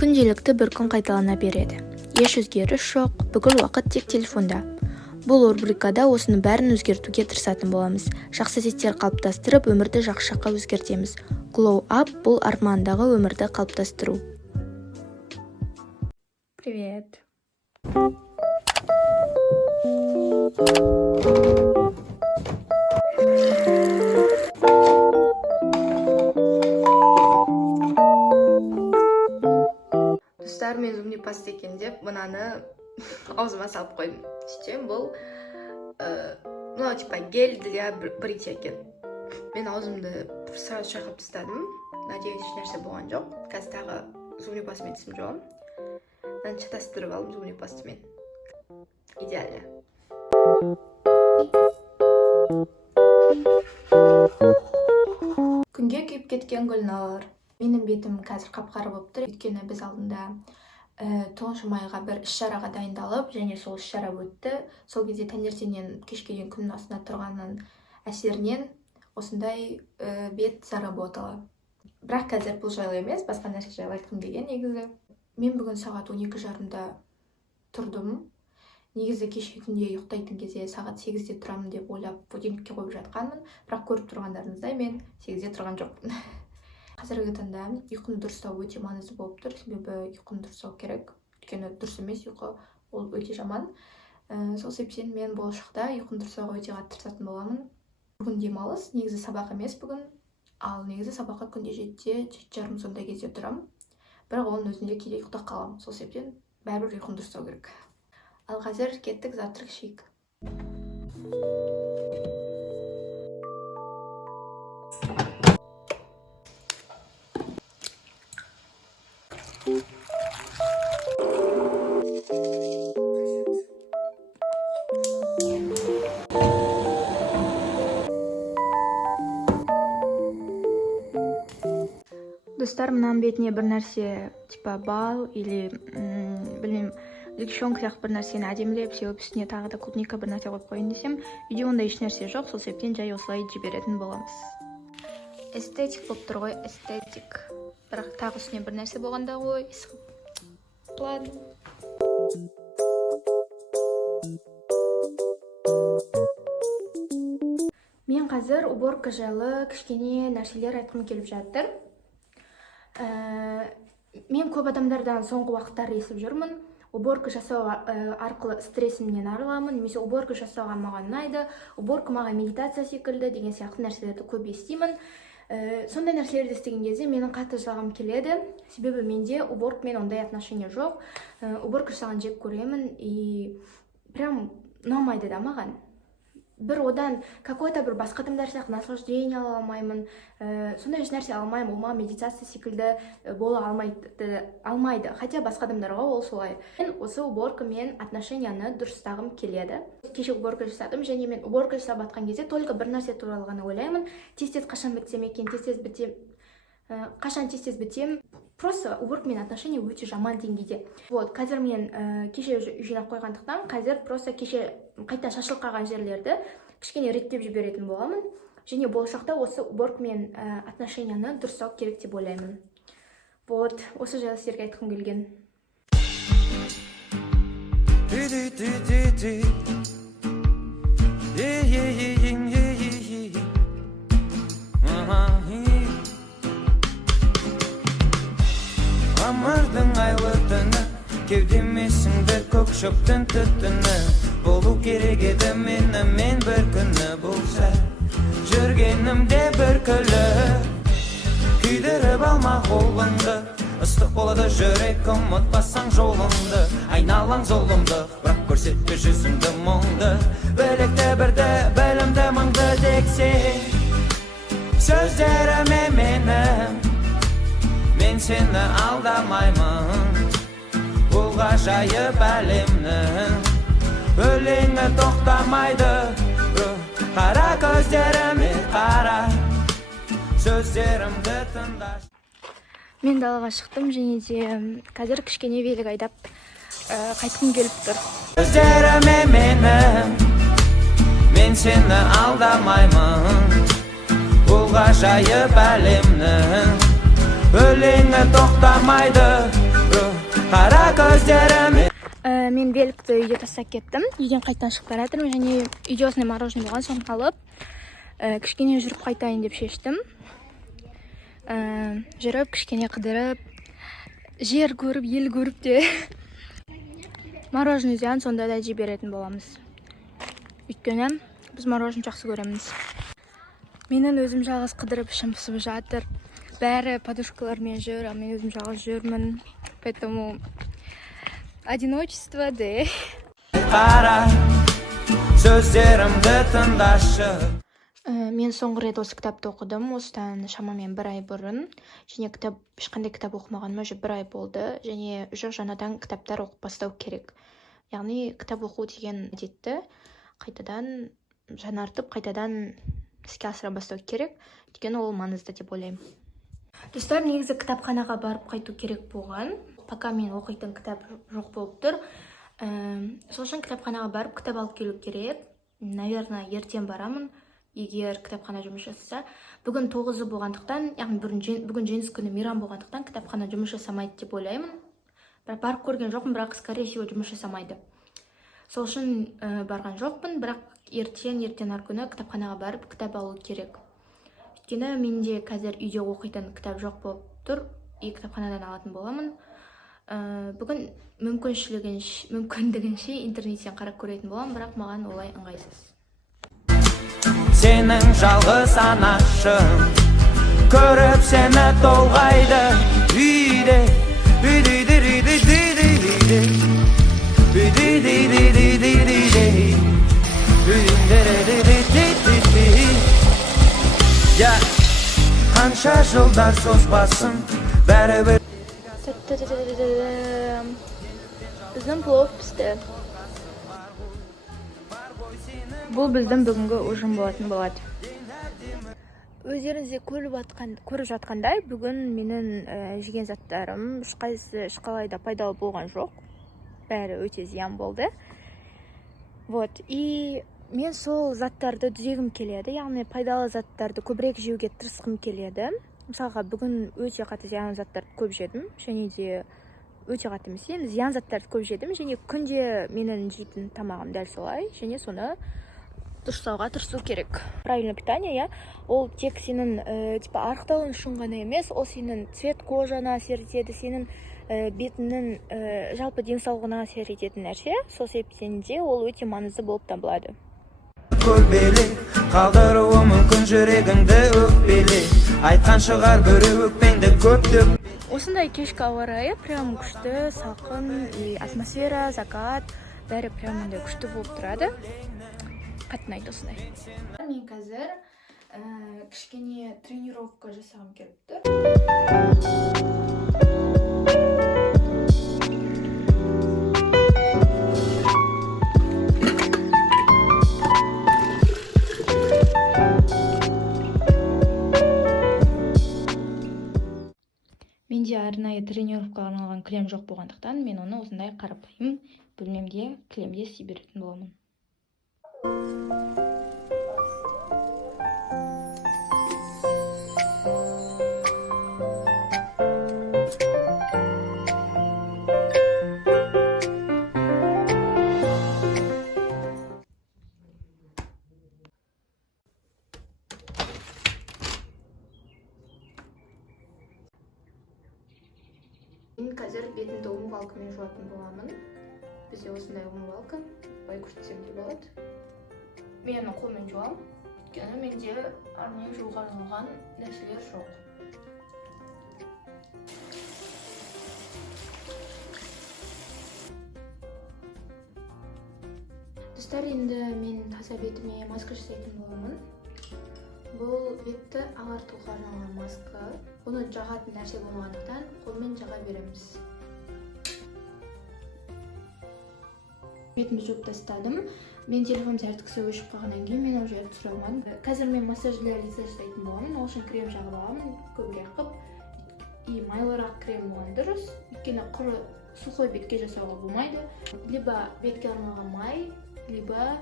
Күнделікті бір күн қайталана береді. Еш өзгеріс жоқ, бүкіл уақыт тек телефонда. Бұл рубрикада осының бәрін өзгертуге тырысатын боламыз. Жақсы әдеттер қалыптастырып, өмірді жақсы жаққа өзгертеміз. Glow Up бұл армандағы өмірді қалыптастыру. Привет. Достар, мен зумнипаст екен деп мынаны аузыма салып қойдым. Сөйтсем бұл мынау типа гель для бритья екен. Мен аузымды сразу шайқап тастадым. Надеюсь, еш нәрсе болған жоқ. Қазір тағы зумнипастымен тісім жуамын. Мынаны шатастырып алдым зумнипастымен. Идеально. Күнге күйіп кеткен Гүлнар. Менің бетім қазір қап-қара болып тұр. Өйткені біз алдында 9 майға бір іс-шараға дайындалып, және сол іс-шара өтті. Сол кезде таңертеңнен кешке дейін күннің астында тұрғанның әсерінен осындай бет заработала. Бірақ қазір бұл жайлы емес, басқа нәрсе жайлы айтқым келген негізі. Мен бүгін сағат 12:30-да тұрдым. Негізі кешке түнде ұйықтайтын кезде сағат 8-де тұрамын деп ойлап будильникке қойып жатқанмын. Бірақ көріп тұрғандарыңыздай мен 8-де тұрған жоқпын. Қазіргі таңда ұйқыны дұрыстау өте маңызды болып тұр, себебі ұйқыны дұрыстау керек. Өйткені дұрыс емес ұйқы ол өте жаман. Сол себептен мен болашақта ұйқыны дұрыстауға өте қатты тырысатын боламын. Бүгін демалыс, негізі сабақ емес бүгін. Ал негізі сабаққа күнде 7-де 7:30 сондай кезде тұрамын. Бірақ оның өзінде кейде ұйықтап қаламын. Сол себептен бәрібір ұйқыны дұрыстау керек. Ал қазір кеттік, завтрак ішейік. Достар, мынаның бетіне бір нәрсе, типа бал или білмеймін, сгущенка сияқты бір нәрсені әдемілеп, сеуіп үстіне тағы да клубника бір нәрсе қойып қойын десем, үйде ондай еш нәрсе жоқ, сол себептен жай осылай жіберетін боламыз. Эстетик болып тұр ғой, эстетик. Бірақ тағы үстіне бір нәрсе болғанда ғой. Ладно. Мен қазір уборка жайлы кішкене нәрселер айтқым келіп жатыр. Мен көп адамдардан соңғы уақыттар естіп жүрмін. Уборка жасау арқылы стрессімнен арыламын, немесе уборка жасауға маған ұнайды, уборка маған медитация секілді деген сияқты нәрселерді көп естимін. Сондай нәрселерді естіген кезде менің қатты жылағым келеді, себебі менде уборкамен ондай отношение жоқ. Уборка жасаған жек көремін и прям ұнамайды да маған. Бір одан какой-то бір басқа адамдар сияқты наслаждение ала алмаймын, сондай еш нәрсе алмаймын, ол маған медитация секілді бола алмайды. Хотя басқа адамдарға ол солай. Мен осы уборкамен отношенияны дұрыстағым келеді. Кеше уборка жасадым, және мен уборка жасап жатқан кезде только бір нәрсе туралы ғана ойлаймын. Тез-тез қашан бітсем екен, қашан тез-тез бітем. Просто уборкамен отношение өте жаман деңгейде. Вот, қазір мен кеше жинап қойғандықтан, қазір просто кеше қайта шашылып қалған жерлерді кішкене реттеп жіберетін боламын. Және болашақта осы уборкамен отношенияны дұрыстау керек деп ойлаймын. Вот, осы жайлы сіздерге айтқым келген. Мамырдың айлы түні, кеудемесіңді көк шөптің түтіні. Болу керек еді мен бір күні болса, жүргенімде бір күлі. Күйдіріп алма қолыңды, ыстық болады жүрек, ұмытпасаң жолыңды. Айналаң зұлымды, бірақ көрсетпе жүзіңді мұңды. Білекті бірді, білімді мыңды дексе, сөздеріме менің, мен сені алдамаймын. Бұл ғажайып әлемнің өлеңі тоқтамайды. Қара көздеріме қара, сөздерімді тыңдашы. Мен далаға шықтым, және де қазір кішкене велик айдап қайтқым келіп тұр. Сөздеріме менің, мен сені алдамаймын. Бұл ғажайып әлемнің өлеңі тоқтамайды. көздеріме Мен великті үйге тастап кеттім. Үйден қайттан шығып бара жатырмын және үйде осындай мороженое болған, соны алып, кішкене жүріп қайтайын деп шештім. Жүріп, кішкене қыдырып, жер көріп, ел көріп те мороженеден сонда да жей беретін боламыз. Өйткені біз мороженое жақсы көреміз. Менің өзім жалғыз қыдырып ішім пысып жатыр. Бәрі подушкалармен жүр, ал мен өзім жалғыз жүрмін. Поэтому одиночество, да. қара сөздерімді тыңдашы. Мен соңғы рет осы кітапты оқыдым, осыдан шамамен 1 ай бұрын. Және ешқандай кітап оқымағаныма уже 1 ай болды. Және уже жаңадан кітаптар оқып бастау керек. Яғни кітап оқу деген әдетті қайтадан жаңартып, қайтадан іске асыра бастау керек. Өйткені ол маңызды деп ойлаймын. Достар, негізі кітапханаға барып қайту керек болған. Пока мен оқитын кітап жоқ болып тұр. Сол үшін кітапханаға барып кітап алып келу керек. Наверное, ертең барамын, егер кітапхана жұмыс жасаса. Бүгін 9-ы болғандықтан, яғни бүгін жеңіс күні мейрам болғандықтан кітапхана жұмыс жасамайды деп ойлаймын. Бірақ барып көрген жоқпын, бірақ скорее всего жұмыс жасамайды. Сол үшін барған жоқпын, бірақ ертең ар күні кітапханаға барып кітап алу керек. Өйткені менде қазір үйде оқитын кітап жоқ болып тұр, и кітапханадан алатын боламын. Бүгін мүмкіндігінше интернеттен қарап көретін боламын, бірақ маған олай ыңғайсыз. Сенің жалғыз анашың көріп сені толғайды. Үйде қанша жылдар созбасын бәрібір. Біздің плов пісті. Бұл біздің бүгінгі ұжым болатын болады. Өздеріңізде көріп жатқандай, бүгін менің жеген заттарым ешқалай да пайдалы болған жоқ. Бәрі өте зиян болды. Вот, и мен сол заттарды түзегім келеді, яғни пайдалы заттарды көбірек жеуге тырысқым келеді. Мысалға, бүгін өте қатты зиян заттарды көп жедім, және де өте қатты емес, зиян заттарды көп жедім, және күнде менің жейтін тамағым дәл солай, және соны дұрыстауға тырысу керек. Правильное питание, ол тек сенің арықтауың үшін ғана емес, ол сенің цвет кожаңа әсер етеді, сенің бетіңнің жалпы денсаулығына әсер ететін нәрсе. Сол себептен де ол өте маңызды болып табылады. Көбеле қалдыруы мүмкін жүрегіңді өкпеле, айтқан шығар біреу өкпеңді көптеп. Осындай кешкі ауа райы прям күшті, салқын, атмосфера, закат, бәрі прям күшті болып тұрады. Қатты ұнайды осындай. Мен қазір кішкене тренировка жасағым келіп тұр. Менде арнайы тренировкаға арналған кілем жоқ болғандықтан, мен оны осындай қарапайым бөлмемде кілемде істей беретін боламын. Мен қазір бетімді умывалкамен жуатын боламын. Бізде осындай умывалка, бай көрсетсем де болады. Мен қолмен жуам, өйткені менде арнайы жууға арналған нәрселер жоқ. Достар, енді мен таза бетіме маска жасайтын боламын. Бұл бетті ағартуға арналған маска. Бұны жағатын нәрсе болмағандықтан қолмен жаға береміз. Бетімді жуып тастадым. Мен телефон сәртікісі өшіп қалғаннан кейін мен уже түсіре алмадым. Қазір мен массаж для лица жасайтын боламын. Ол үшін крем жағып аламын, көбірек қып. И майлырақ крем болған дұрыс. Өйткені құры сухой бетке жасауға болмайды. Либо бетке арналған май, либо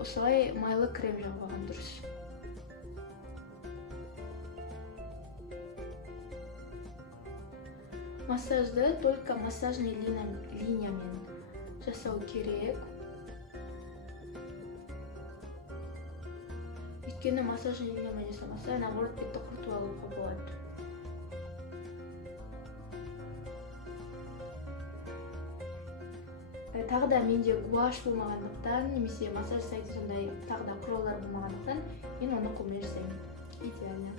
осылай майлы крем жағып алған дұрыс. Массажды только массажный линиямен жасау керек. Өйткені массажный линиямен жасамаса, наоборот, бетті құртып алуға болады. Тағы да менде гуаш болмағандықтан, немесе массаж жасайтын сондай тағы да құралдар болмағандықтан, мен оны қолмен жасаймын. Идеально.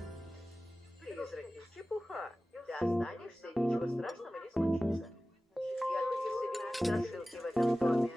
Призраки, чепуха. Ты останешься, и ничего страшного не случится. Я тут собираю страшилки в этом доме.